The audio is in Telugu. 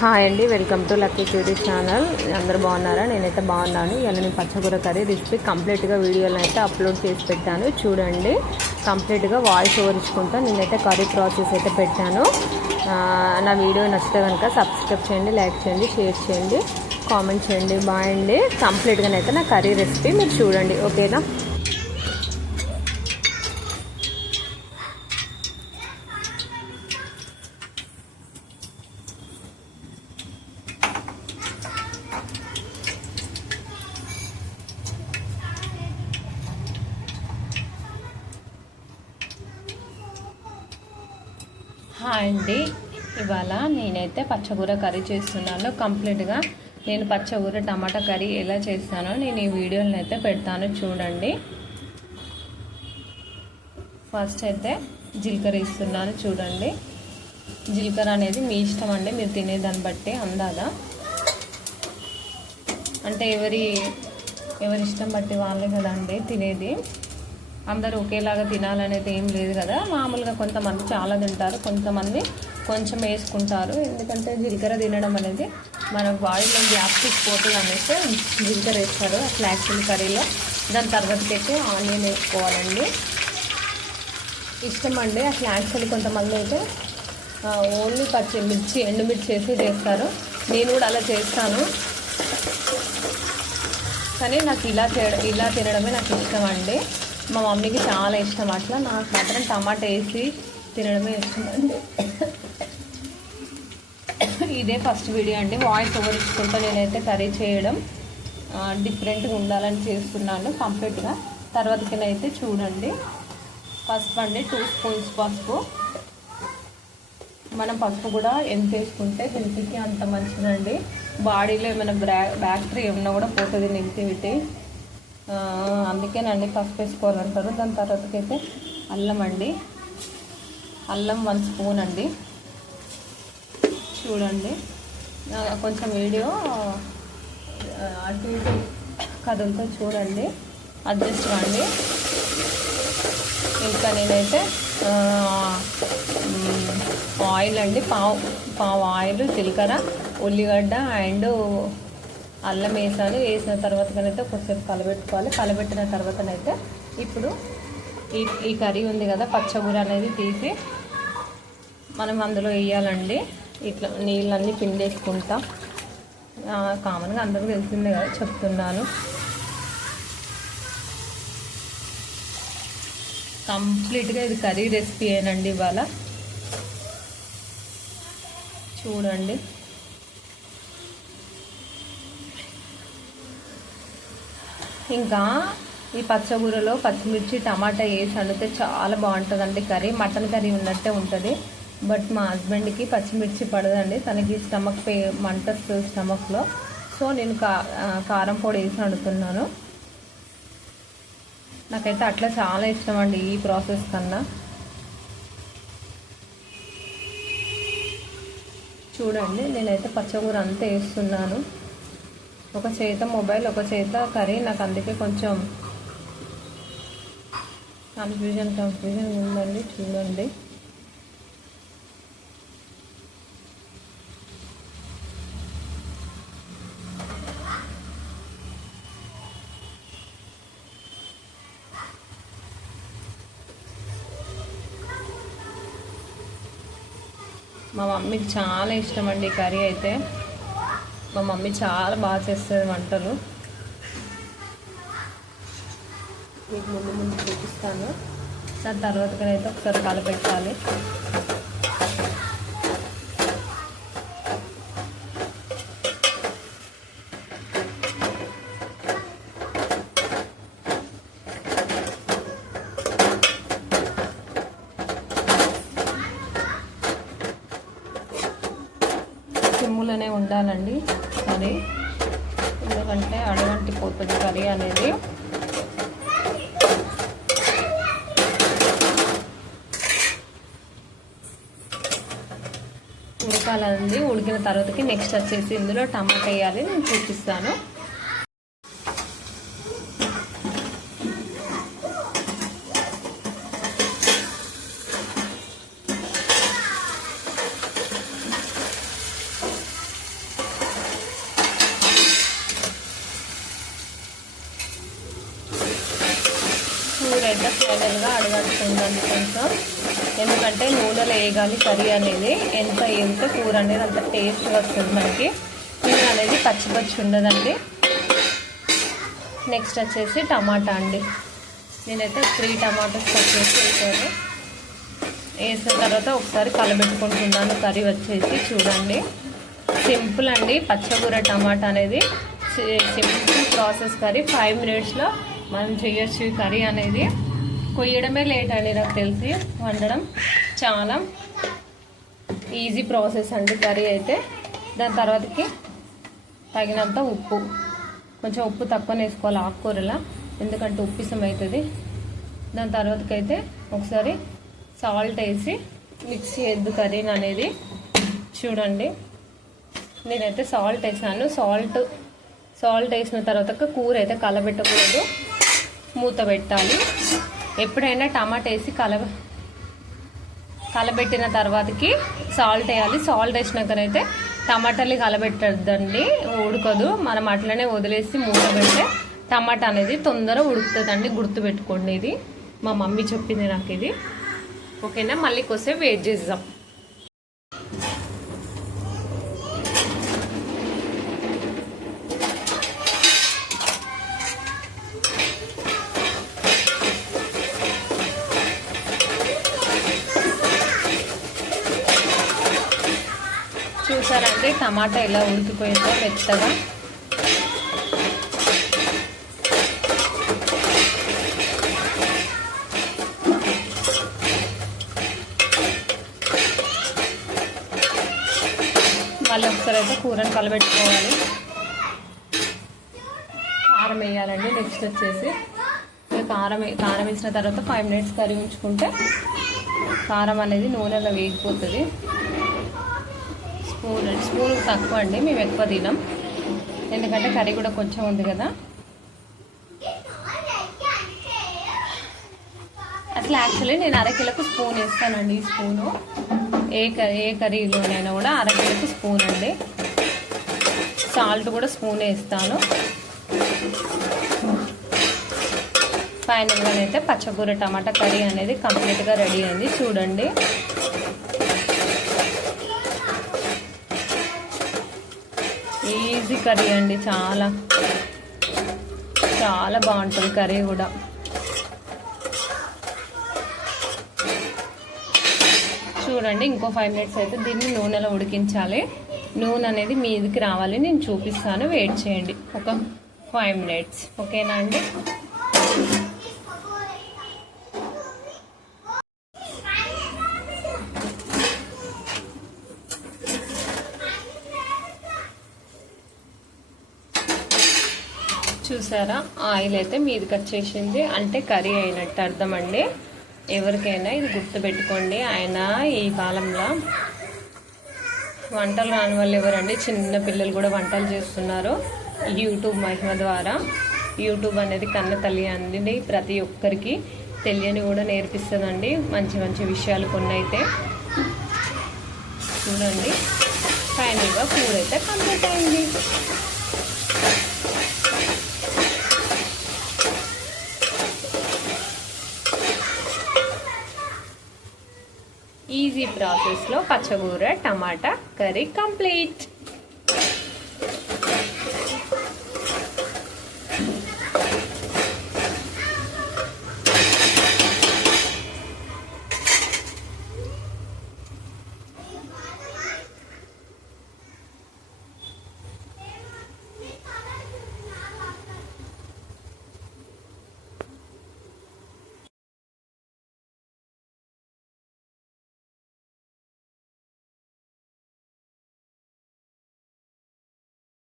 హాయ్ అండి welcome to lucky cutie channel. అందరూ బాగున్నారా? నేనైతే బాగున్నాను. ఇవాళ నేను పచ్చకూర కర్రీ రెసిపీ కంప్లీట్గా వీడియోలను అయితే అప్లోడ్ చేసి పెట్టాను. చూడండి కంప్లీట్గా వాయిస్ ఓవర్ ఇచ్చుకుంటా నేనైతే కర్రీ ప్రాసెస్ అయితే పెట్టాను. నా వీడియో నచ్చితే కనుక సబ్స్క్రైబ్ చేయండి లైక్ చేయండి షేర్ చేయండి కామెంట్ చేయండి బాయ్ అండి. కంప్లీట్గానైతే నా కర్రీ రెసిపీ మీరు చూడండి ఓకేనా? హాయ్ అండి. ఇవాళ నేనైతే పచ్చగూర కర్రీ చేస్తున్నాను. కంప్లీట్గా నేను పచ్చగూర టమాటా కర్రీ ఎలా చేస్తానో నేను ఈ వీడియోని అయితే పెడతాను చూడండి. ఫస్ట్ అయితే జీలకర్ర ఇస్తున్నాను చూడండి. జీలకర్ర అనేది మీ ఇష్టం అండి మీరు తినేదాన్ని బట్టి అందాదా? అంటే ఎవరి ఎవరి ఇష్టం బట్టి వాళ్ళే కదండి తినేది. అందరూ ఒకేలాగా తినాలనేది ఏం లేదు కదా. మామూలుగా కొంతమంది చాలా తింటారు కొంతమంది కొంచెం వేసుకుంటారు. ఎందుకంటే జీలకర్ర తినడం అనేది మన బాడీలో గ్యాస్ట్రిక్ పోతుంది అనేసి జీలకర్ర వేస్తారు. అట్లా యాక్చువల్ కర్రీలో. దాని తర్వాతకైతే ఆనియన్ వేసుకోవాలండి. ఇష్టం అండి. అట్లా యాక్చువల్లీ కొంతమంది అయితే ఓన్లీ పచ్చి మిర్చి ఎండుమిర్చి వేసి చేస్తారు. నేను కూడా అలా చేస్తాను. కానీ నాకు ఇలా చేయడం ఇలా తినడమే నాకు ఇష్టం అండి. మా మమ్మీకి చాలా ఇష్టం అట్లా. నాకు మాత్రం టమాటా వేసి తినడమే ఇష్టం. అండి ఇదే ఫస్ట్ వీడియో అండి. వాయిస్ ఓవర్ ఇచ్చుకుంటూ నేనైతే కర్రీ చేయడం డిఫరెంట్గా ఉండాలని చేస్తున్నాను కంప్లీట్గా. తర్వాతకైతే చూడండి. పసుపు అండి టూ స్పూన్స్ పసుపు. మనం పసుపు కూడా ఎంత వేసుకుంటే హెల్త్కి అంత మంచిదండి. బాడీలో ఏమైనా బ్రా బ్యాక్టీరియా ఏమన్నా కూడా పోతుంది నెగిటివిటీ. అందుకేనండి పసుపు వేసుకోవాలంటారు. దాని తర్వాతకైతే అల్లం అండి. అల్లం వన్ స్పూన్ అండి. చూడండి. కొంచెం వీడియో అటు ఇటు కథలతో చూడండి. అడ్జస్ట్ కాండి. ఇంకా నేనైతే ఆయిల్ అండి. పావు పావు ఆయిల్ జీలకర్ర ఉల్లిగడ్డ అండ్ అల్లం వేసాను వేసిన తర్వాతనైతే కొద్దిసేపు కలబెట్టుకోవాలి. కలబెట్టిన తర్వాతనైతే ఇప్పుడు ఈ ఈ కర్రీ ఉంది కదా పచ్చగూర అనేది తీసి మనం అందులో వేయాలండి. ఇట్లా నీళ్ళన్నీ పిండేసుకుంటా. కామన్గా అందరికీ తెలిసిందే కదా చెప్తున్నాను. కంప్లీట్గా ఇది కర్రీ రెసిపీ ఏనండి ఇవాళ. చూడండి. ఇంకా ఈ పచ్చగూరలో పచ్చిమిర్చి టమాటా వేసి వండితే చాలా బాగుంటుందండి కర్రీ. మటన్ కర్రీ ఉన్నట్టే ఉంటుంది. బట్ మా హస్బెండ్కి పచ్చిమిర్చి పడదండి. తనకి స్టమక్ పే మంట వస్తుంది స్టమక్లో. సో నేను కా కారం పొడి వేసి వండుతున్నాను. నాకైతే అట్లా చాలా ఇష్టం అండి ఈ ప్రాసెస్ కన్నా. చూడండి నేనైతే పచ్చగూర అంతా వేస్తున్నాను. ఒక చేత మొబైల్ ఒక చేత కర్రీ. నాకు అందుకే కొంచెం కన్ఫ్యూజన్ కన్ఫ్యూజన్ ఉందండి చూడండి. మా మమ్మీకి చాలా ఇష్టం అండి కర్రీ అయితే. మా మమ్మీ చాలా బాగా చేస్తుంది వంటలు. మీకు ముందు ముందు చూపిస్తాను. దాని తర్వాత అయితే ఒకసారి కలపెట్టాలి. సిమ్ములోనే ఉండాలండి కర్రీ ఎందుకంటే అడగంటిపోతుంది కర్రీ అనేది. ఉడకాలండి ఉడికిన తర్వాతకి నెక్స్ట్ వచ్చేసి ఇందులో టమాటా వేయాలి నేను చూపిస్తాను. ఫైనల్గా అడగట్టుకుందండి కొంచెం. ఎందుకంటే నూనెలో వేయగాలి కర్రీ అనేది. ఎంత వేస్తే కూర అనేది అంత టేస్ట్గా వస్తుంది మనకి. కూర అనేది పచ్చి పచ్చి ఉండదండి. నెక్స్ట్ వచ్చేసి టమాటా అండి. నేనైతే త్రీ టమాటోస్ వచ్చేసి వేసాను. వేసిన తర్వాత ఒకసారి కలబెట్టుకుంటున్నాను. కర్రీ వచ్చేసి చూడండి. సింపుల్ అండి. పచ్చకూర టమాటా అనేది. Simple process curry. ఫైవ్ మినిట్స్లో మనం చేయొచ్చు ఈ కర్రీ అనేది. కొయ్యడమే లేట్ అండి నాకు తెలిసి. వండడం చాలా ఈజీ ప్రాసెస్ అండి కర్రీ అయితే. దాని తర్వాతకి తగినంత ఉప్పు. కొంచెం ఉప్పు తక్కువ వేసుకోవాలి ఆకుకూరలా. ఎందుకంటే ఉప్పిసం అవుతుంది. దాని తర్వాతకైతే అయితే ఒకసారి సాల్ట్ వేసి మిక్స్ చేయొద్దు కర్రీని అనేది చూడండి. నేనైతే సాల్ట్ వేసాను. సాల్ట్ సాల్ట్ వేసిన తర్వాత కూర అయితే కలబెట్టకూడదు. మూత పెట్టాలి. ఎప్పుడైనా టమాటా వేసి కల కలబెట్టిన తర్వాతకి సాల్ట్ వేయాలి. సాల్ట్ వేసినాకనైతే టమాటాలు కలబెట్టద్దండి. ఉడకదు. మనం అట్లనే వదిలేసి మూత పెడితే టమాటా అనేది తొందర ఉడుకుతుందండి. గుర్తుపెట్టుకోండి ఇది. మా మమ్మీ చెప్పింది నాకు ఇది. ఓకేనా? మళ్ళీ కొద్దిసేపు వెయిట్ చేద్దాం. చూసారంటే టమాటా ఎలా ఉడికిపోయిందో మెత్తగా. మళ్ళీ ఒకసారి అయితే కూరని కలబెట్టుకోవాలి. కారం వేయాలండి నెక్స్ట్ వచ్చేసి కారం కారం వేసిన తర్వాత ఫైవ్ మినిట్స్ కర్రీ ఉంచుకుంటే కారం అనేది నూనెలో వేగిపోతుంది. స్పూన్ స్పూన్ తక్కువ అండి మేము ఎక్కువ తినాం. ఎందుకంటే కర్రీ కూడా కొంచెం ఉంది కదా. అట్లా యాక్చువల్లీ నేను అరకిలకు స్పూన్ వేస్తానండి ఈ స్పూను. ఏ కర్రీ ఏ కర్రీలోనైనా కూడా అరకిలకు స్పూన్ అండి. సాల్ట్ కూడా స్పూన్ వేస్తాను. ఫైనల్గానైతే పచ్చకూర టమాటా కర్రీ అనేది కంప్లీట్గా రెడీ అయింది. చూడండి. ఈజీ కర్రీ అండి చాలా. చాలా బాగుంటుంది కర్రీ కూడా. చూడండి ఇంకో ఫైవ్ మినిట్స్ అయితే దీన్ని నూనెలో ఉడికించాలి. నూనె అనేది మీదికి రావాలి నేను చూపిస్తాను. వెయిట్ చేయండి ఒక ఫైవ్ మినిట్స్ ఓకేనా అండి? చూసారా? ఆయిల్ అయితే మీదికి వచ్చేసింది. అంటే కర్రీ అయినట్టు అర్థం అండి ఎవరికైనా ఇది గుర్తుపెట్టుకోండి. ఆయన ఈ కాలంలో వంటలు రాని వాళ్ళు ఎవరండి? చిన్న పిల్లలు కూడా వంటలు చేస్తున్నారు. యూట్యూబ్ మహిమ ద్వారా. యూట్యూబ్ అనేది కన్న తల్లి అండి ప్రతి ఒక్కరికి. తెలియని కూడా నేర్పిస్తుందండి. మంచి మంచి విషయాలు కొన్ని అయితే. చూడండి. ఫైనల్గా కూర అయితే కంప్లీట్ అయింది. ఈజీ ప్రాసెస్లో పచ్చగూర టమాటా కర్రీ కంప్లీట్.